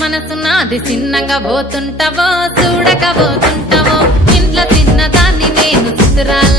మనసు నాది చిన్నగా పోతుంటావో చూడక పోతుంటావో ఇంట్లో చిన్నదాన్ని నేను చిత్రాల